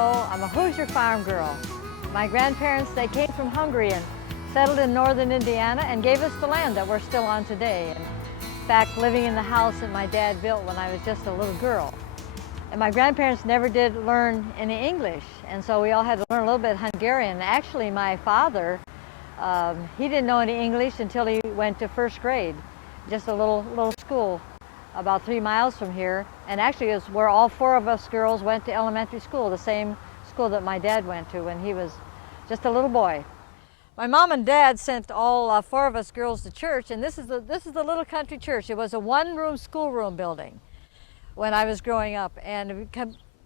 Laszlo. I'm a Hoosier farm girl. My grandparents, they came from Hungary and settled in northern Indiana and gave us the land that we're still on today. And in fact, living in the house that my dad built when I was just a little girl. And my grandparents never did learn any English, and so we all had to learn a little bit Hungarian. Actually, my father, he didn't know any English until he went to first grade, just a little school about 3 miles from here. And actually, it's where all 4 of us girls went to elementary school, the same school that my dad went to when he was just a little boy. My mom and dad sent all 4 of us girls to church, and this is the little country church. It was a one-room schoolroom building when I was growing up, and it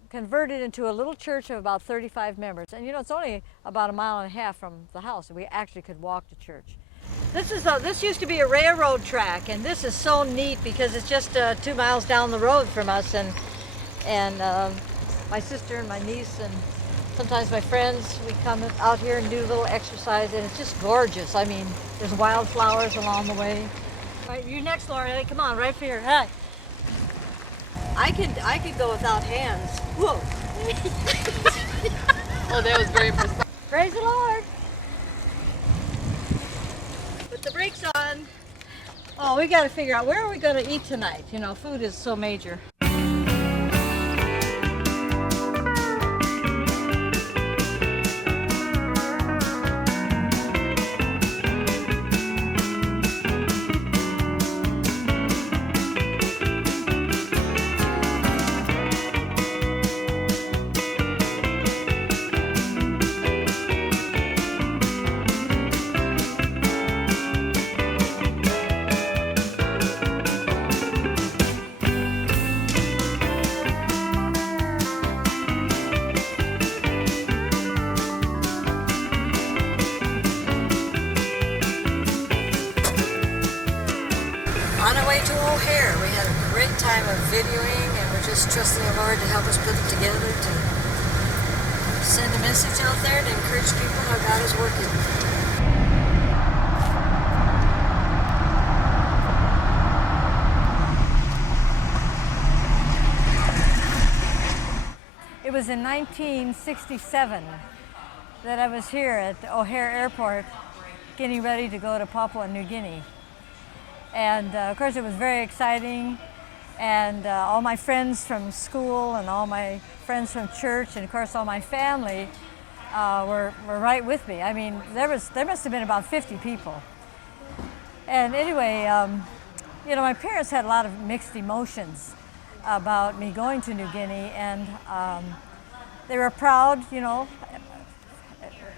converted into a little church of about 35 members. And you know, it's only about 1.5 miles from the house, and we actually could walk to church. This used to be a railroad track, and this is so neat because it's just 2 miles down the road from us, and my sister and my niece and sometimes my friends, we come out here and do a little exercise, and it's just gorgeous. I mean, there's wildflowers along the way. All right, you next, Laura. Come on, right here. Hi. I could go without hands. Whoa. Oh, that was very precise. Praise the Lord. Put the brakes on. Oh, we got to figure out where are we going to eat tonight. You know, food is so major. On our way to O'Hare, we had a great time of videoing, and we're just trusting the Lord to help us put it together, to send a message out there to encourage people how God is working. It was in 1967 that I was here at O'Hare Airport getting ready to go to Papua New Guinea. And of course it was very exciting, and all my friends from school and all my friends from church and of course all my family were right with me. I mean, there must have been about 50 people. And anyway, you know, my parents had a lot of mixed emotions about me going to New Guinea, and they were proud, you know,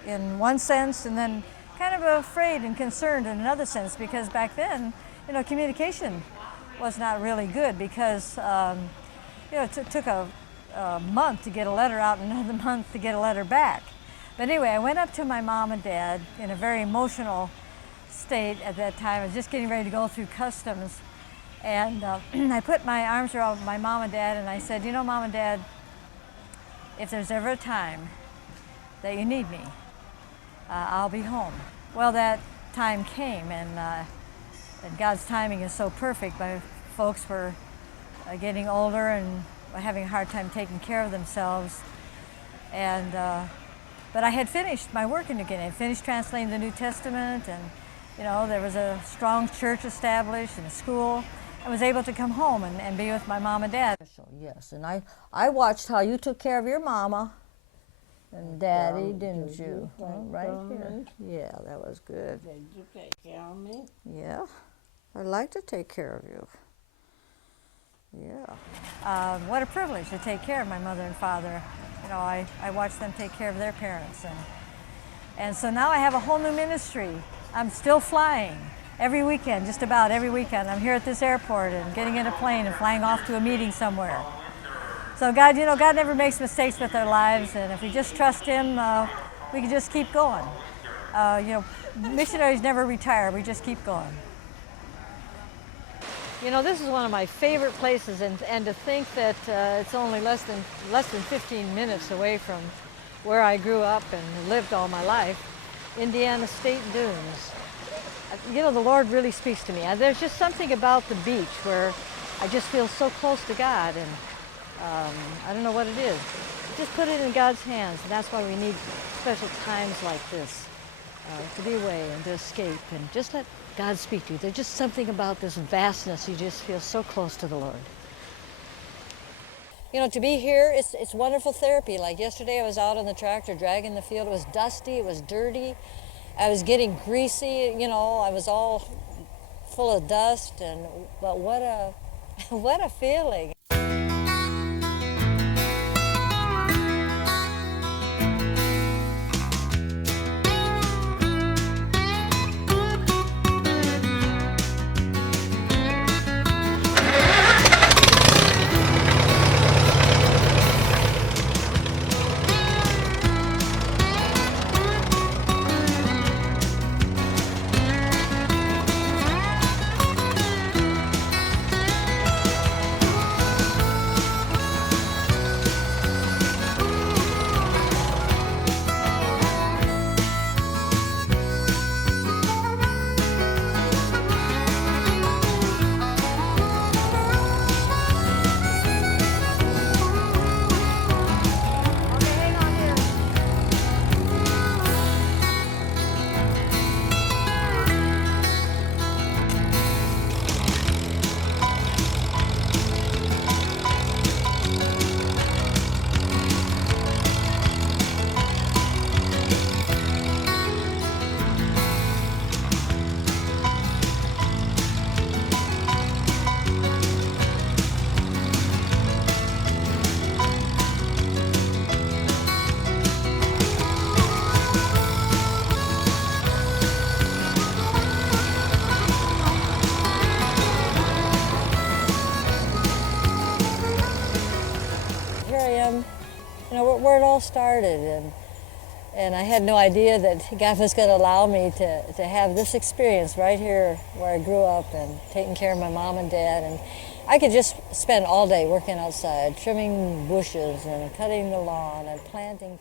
in one sense, and then kind of afraid and concerned in another sense, because back then, you know, communication was not really good, because you know, it took a month to get a letter out and another month to get a letter back. But anyway, I went up to my mom and dad in a very emotional state at that time. I was just getting ready to go through customs, and I put my arms around my mom and dad, and I said, you know, Mom and Dad, if there's ever a time that you need me, I'll be home. Well, that time came, and God's timing is so perfect. My folks were getting older and having a hard time taking care of themselves. And but I had finished my work in New Guinea. I finished translating the New Testament, and you know, there was a strong church established and a school. I was able to come home and be with my mom and dad. Yes, and I watched how you took care of your mama and daddy, didn't you? Right here. Yeah, that was good. Did you take care of me? Yeah. I'd like to take care of you. Yeah. What a privilege to take care of my mother and father. You know, I watched them take care of their parents. And so now I have a whole new ministry. I'm still flying every weekend, just about every weekend. I'm here at this airport and getting in a plane and flying off to a meeting somewhere. So God, you know, God never makes mistakes with our lives, and if we just trust Him, we can just keep going. You know, missionaries never retire, we just keep going. You know, this is one of my favorite places, and to think that it's only less than 15 minutes away from where I grew up and lived all my life, Indiana State Dunes. You know, the Lord really speaks to me. There's just something about the beach where I just feel so close to God, and I don't know what it is. just put it in God's hands. And that's why we need special times like this to be away and to escape and just let God speak to you. There's just something about this vastness. You just feel so close to the Lord. You know, to be here, it's wonderful therapy. Like yesterday, I was out on the tractor dragging the field. It was dusty, it was dirty. I was getting greasy, you know, I was all full of dust, but what a, what a feeling. You know, where it all started, and I had no idea that God was going to allow me to have this experience right here where I grew up and taking care of my mom and dad. And I could just spend all day working outside, trimming bushes and cutting the lawn and planting.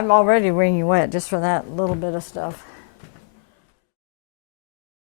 I'm already wringing wet just for that little bit of stuff.